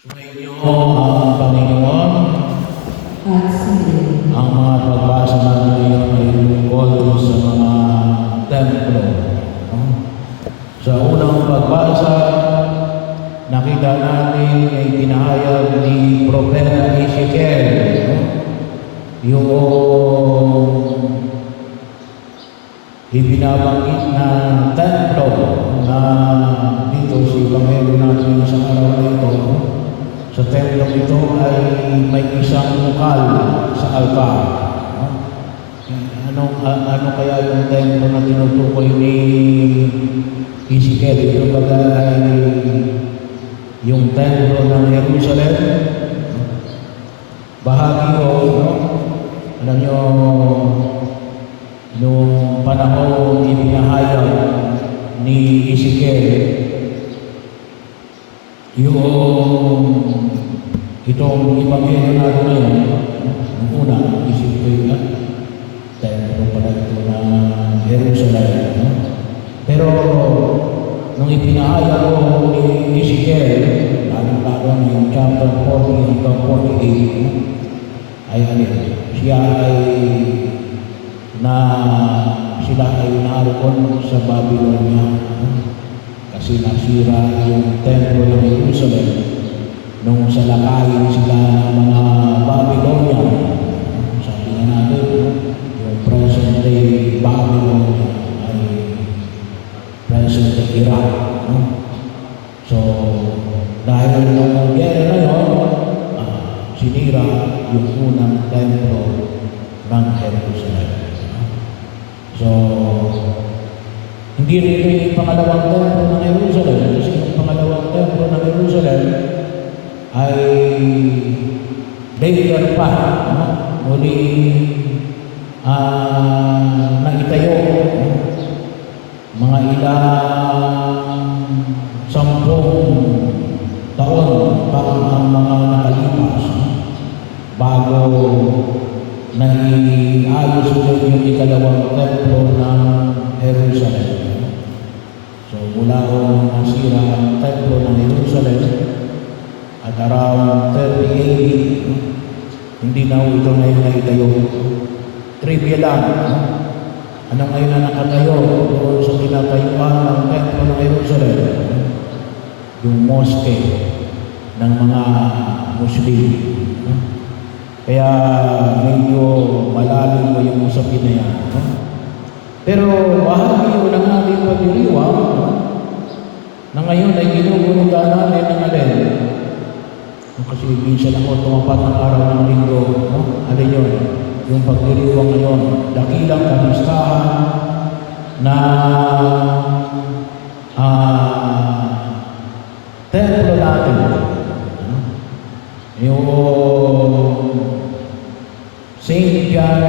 Sumainyo ang Panginoon. At sundin. Ang mga pagbasa natin ngayon ay tungkol sa mga templo. Sa unang pagbasa, nakita natin ay pinahayag ni Propeta Ezekiel yung ibinabanggit na templo na dito si Panginoon natin sa araw na ito. Sa templo ito ay may isang bukal sa altar. Ano kaya yung templo na tinutukoy ni Ezekiel? Ito baga ay yung templo ng Jerusalem. Bahagi o, alam nyo, noong panahon ibinahayag ni Ezekiel, itong ibanghelyo natin ngayon, ang una, isip ko yun, templo pala ito na Jerusalem. Pero, nung ipinahayag ko ni Ezekiel, lalong-lalo yung chapter 40 hanggang 48, ay siya ay sila ay naroon sa Babylonia kasi nasira yung templo ng Jerusalem nung salakayin sila ng mga Babylonia. Sabi nga natin, yung present day Babylonia ay present day Iraq. So, dahil nung gera na yun, sinira yung unang templo ng Jerusalem. So, hindi rin ito yung pangalawang templo ng Jerusalem kasi yung pangalawang templo ng Jerusalem ay later pa, muli naitayo mga ilang 10 taon pa ang mga nakalipas bago naiayos ulit yung ikalawang templo ng Jerusalem. So mula o nasira ang templo ng Jerusalem at around 30 AD, hindi na ito ngayon naitayo. Trivia lang, ano ngayon na nakatayo doon sa tinatayuan ng templo ng Jerusalem? Yung mosque ng mga Muslim. Kaya medyo malalim mo yung usapin na yan. Pero bahagi yun ang ating pagdiriwang na ngayon ay ginugunutan natin ng alin. Kasi minsan ako tumapat ng araw ng linggo. Alin yun? Yung pagdiriwang ngayon. Dakilang kamistahan na templo natin. Yung St. John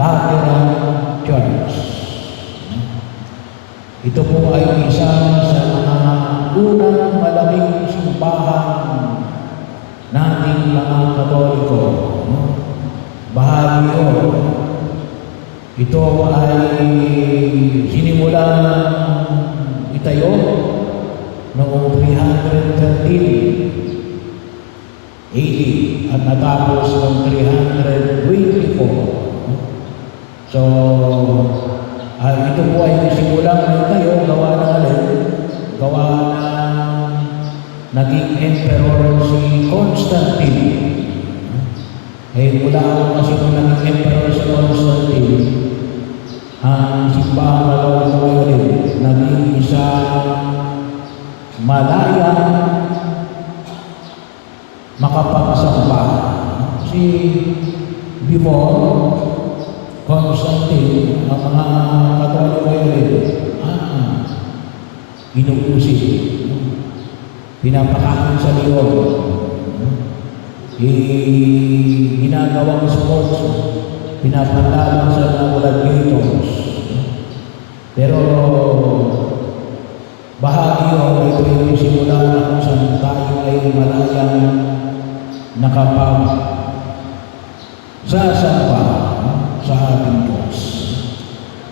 Lateran Church. Ito po ay isa sa mga unang malaking simbahan nating mga Katoliko. Bahagi yun. Ito ay sinimula itayo noong 313 AD at natapos noong 324. So, ito po ay simulang tayo gawa ng alin? Gawa ng naging emperor si Constantine. Mula ako kasi nung naging emperor si Constantine, ang simbahan na daw ito ngayon naging isang malaya makapagsamba. Kasi before Constantine, ang mga Katoliko ngayon inuusip, pinapakain sa leon, ginagawang sports, pinapandalan sa mga gladiators. Pero bahagi yun, ito yung simula na kung saan tayo ay malayang sasamba sa ating Diyos.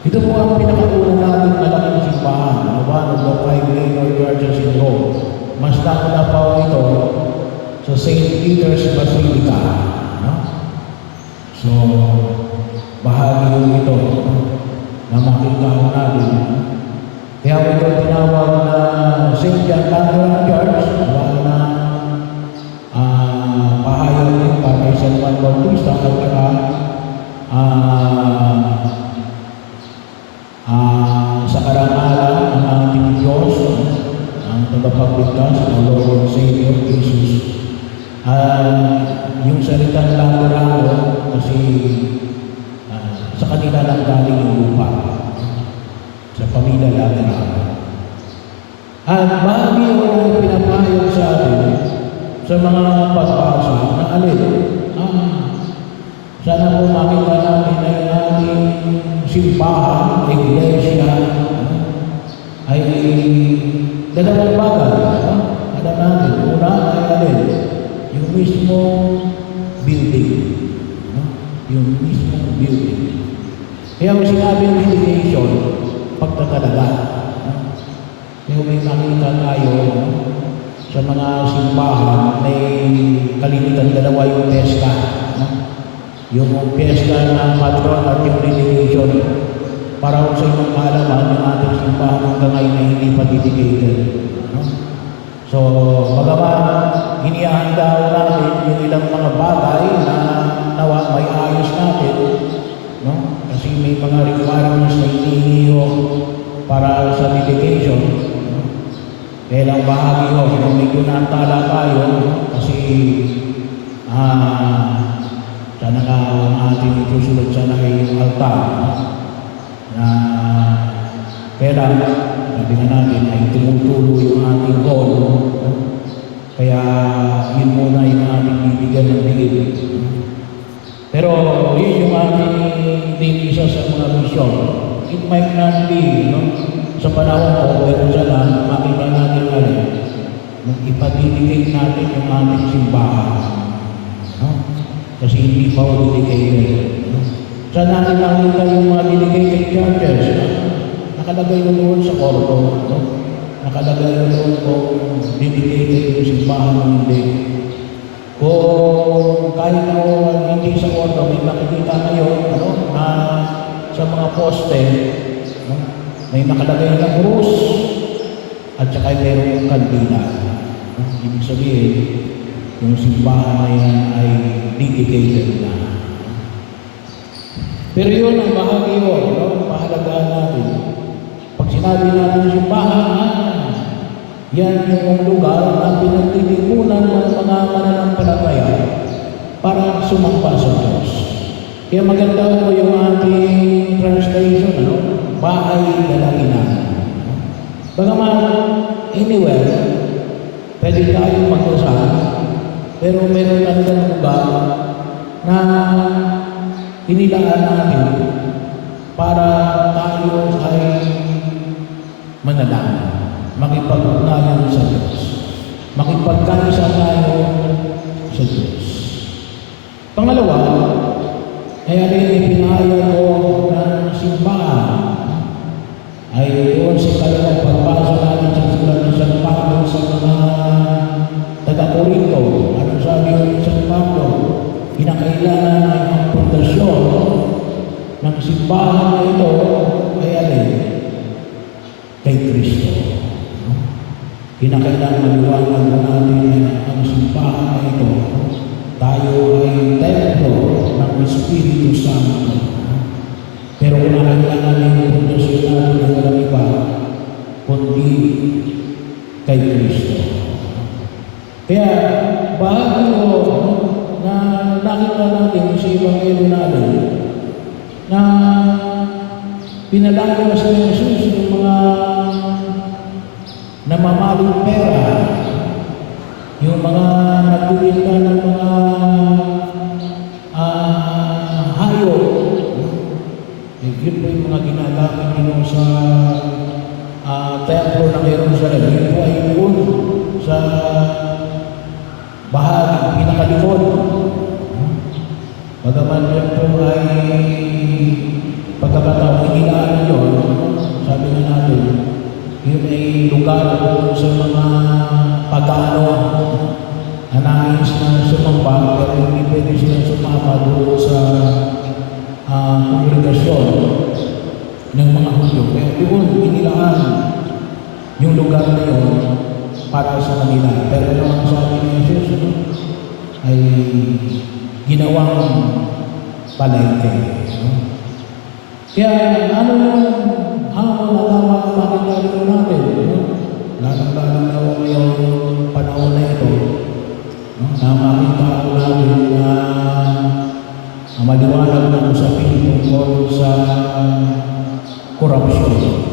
Ito po ang pinakauna natin malaking simbahan, one of the 5 major churches in Rome. Mas nakuna pa ito St. Peter's Basilica. No? So, bahagi yung ito, no? Na makita ko natin. Kaya ito tinawag na St. John Lutheran Church, na pahayag din para kay San Juan Bautista at saka sa karangalan ng ating Diyos, ang tagapagligtas, ang Lord and Savior, Jesus. Yung salitang Laterano kasi sa kanila lang galing yung lupa, sa pamilya Laterano. At bahagi yung pinapahayag sa atin sa mga pagpasa na alin, sana po makita natin ay ating simbahan, iglesia, ay dalawang bagay. Alam natin, una ay alin, yung mismo building. Yung mismo building. Kaya kung sinabing dedication, pagtatalaga. Kaya may makita tayo sa mga simbahan, may kalimitan dalawa yung pesta. Yung pesta ng patron at yung dedication. Para kung sa inyong kaalaman, yung ating simbahan hanggang ngayon ay hindi pa dedicated. So, bagaman inihanda natin yung ilang mga bagay na nawa may ayos natin, no? Kasi may mga requirements na hinihingi para sa dedication. No? Kaya lang bahagi ho, kung medyo naantala tayo, kasi sana nga ang ating susunod sana ay yung altar, no? Na kaya lang, sabi nga natin ay tumutulo yung ating goal, no? Kaya yun muna yung ating bibigyan ng digil. Pero yun yung ating din isa sa mga misyon. It might not be, no? Sa panahon ko, pero sana makita natin alin, ipadidigate natin yung ating simbahan. No? Kasi hindi pa o dedicated. No? Saan natin nakita yung mga dedicated churches? Nakalagay na doon sa korto. No? Nakalagay na doon kung dedicated yung simbahan o hindi. Kung kahit na hindi sa korto, may makikita kayo na sa mga poste, no? May nakalagay na krus at saka mayroong kandila. No? Ibig sabihin, yung simbahan na yan ay dedicated na. Pero yun ang bahagi yun, no? Pahalagaan natin. Pag sinabi natin simbahan, yan yung lugar na pinagtitipunan ng mga mananampalataya para sumamba sa Diyos. Kaya maganda po yung ating translation, bahay dalaginan. Bagaman, anywhere, pwede tayo magdasal, pero meron talagang lugar na inilaan natin para tayo ay manalangin, makipag-ugnayan sa Diyos, makipagkaisa tayo sa Diyos. Pangalawa, ay alin ipinahayag ko ng simbahan ay doon sa kanilang pagbasa natin sa sulat ng San Pablo sa mga taga-Corinto. Anong sabi ng San Pablo? Kinakailangan ay ang pundasyon ng simbahan na ito ay alin? Kay Kristo. Kinakailangan maliwanag na natin ang simbahan na ito. Tayo ay templo ng Espiritu Santo. Pero kinakailangan yung pundasyon natin ay walang iba, kundi kay Kristo. Kaya, bago na nakita natin sa Ebanghelyo natin na pinalangin sa Jesus yung mga namamaling pera, yung mga nagbibigay ng mga hayop. Yun po yung mga ginagamit nyo sa templo ng Jerusalem. Yun po ay yun sa bahagi, pinakalikod. Bagaman yun po ay pagkakataon, inilaan yun, sabi nga natin, yun ay lugar po sa mga pagano. na nais na sumamba pero hindi pwede silang sumama doon sa kongregasyon ng mga Hudyo. Kaya doon inilaan yung lugar na yun para sa kanila. Pero ang sabi ni Jesus ay ginawang palengke. Kaya ano yung hamon na dapat makikita natin? Lalo-lalo na ngayong panahon na ito, na makita ko natin na maliwanag na usapin tungkol sa korupsyon.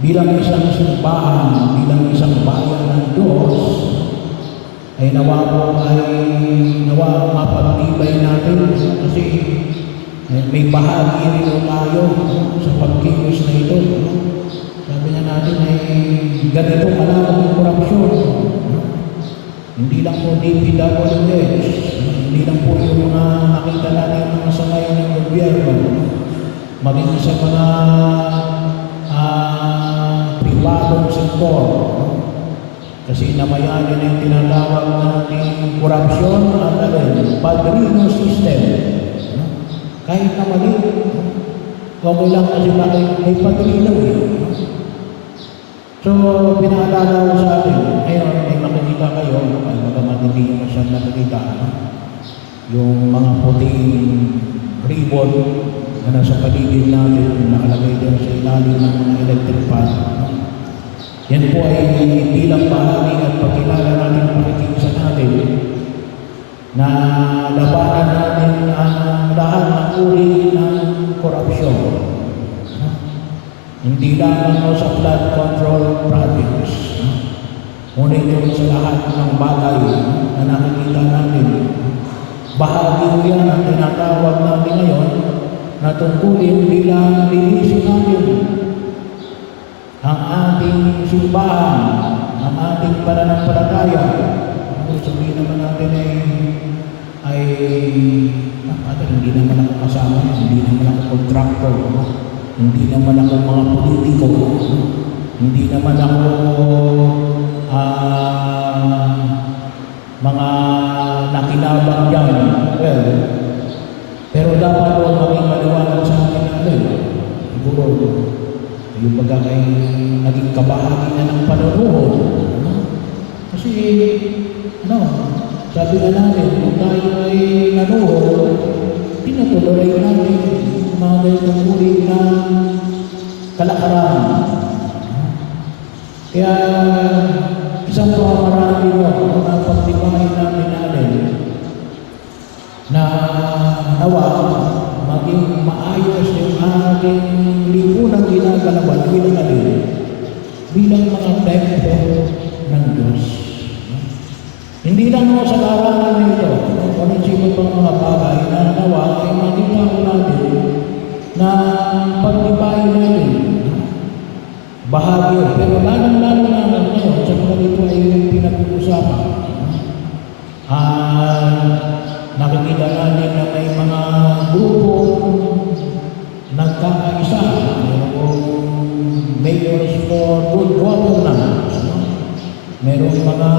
Bilang isang simbahan, bilang isang bayan ng Diyos, ay nawa mapagtibay natin kasi may bahagi rin tayo sa pagkilos na ito. Sabi nga natin ay ganito kalawag ng korupsyon. Hindi lang po DPWH, hindi lang po yung mga nakita natin ng mga sangayon ng gobyerno, maging sa mga pribadong sektor. Kasi namayanin na yung tinatawag natin korupsyon at padrino system. Kahit na mali, okay lang kasi may padrino eh. So, pinaalala ko sa atin, ngayon may makikita kayo, magamat hindi nyo masyadong nakikita, yung mga puting ribbon na nasa paligid natin, nakalagay din sa ilalim ng mga electric pan. Yan po ay bilang bahagi at pagkilala natin, pakikiisa natin, na labanan natin ang lahat ng uri ng korupsyon. Hindi lamang sa flood control projects. Ngunit yung sa lahat ng bagay na nakikita natin, bahagi ko yan ang tinatawag natin ngayon na tungkulin bilang linisin natin ang ating simbahan, ang ating pananampalataya. Kung sabihin naman natin ay hindi naman ako kasama, hindi naman ako kontraktor, hindi naman ako mga politiko, hindi naman ako mga nakinabang dyan. Well, pero dapat po maging maliwanag sa akin natin. Siguro, yung pagkakay naging kabahagi na ng panunuhod. Kasi, sabi nga natin, kung tayo ay nanuhod, pinatuloy natin mga ganitong uri ng kalakaran. Kaya, isang pamamaraan nyo na pagtibahin natin na nawa maging maayos yung ating lipunang ginagalawan bilang mga templo ng Diyos. Hindi lang sa larangan nito, kung sino pang mga bagay na nawa ay makita ko natin na pagtibahin natin bahagi, pero lalong-lalo na ngayon sa mga dito ay pinag-uusapan. Nakikita natin na may mga grupo nagkakaisa, mayroong mayors for good governance, mayroong mga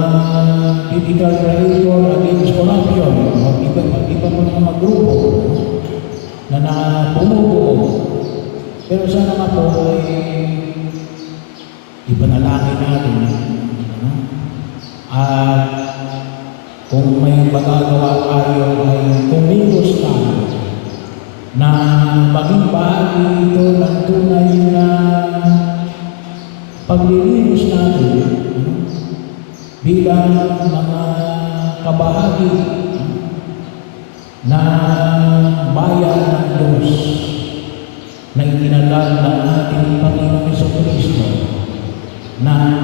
digital creator against corruption, iba mga grupo na tumutuo. Pero sana nga po ay ipanalangin natin at kung may magagawa tayo ay kumilos tayo na maging bahagi ito ng tunay na paglilinis natin bilang mga kabahagi na bayan ng Diyos na itinatag ng ating Panginoon Jesucristo na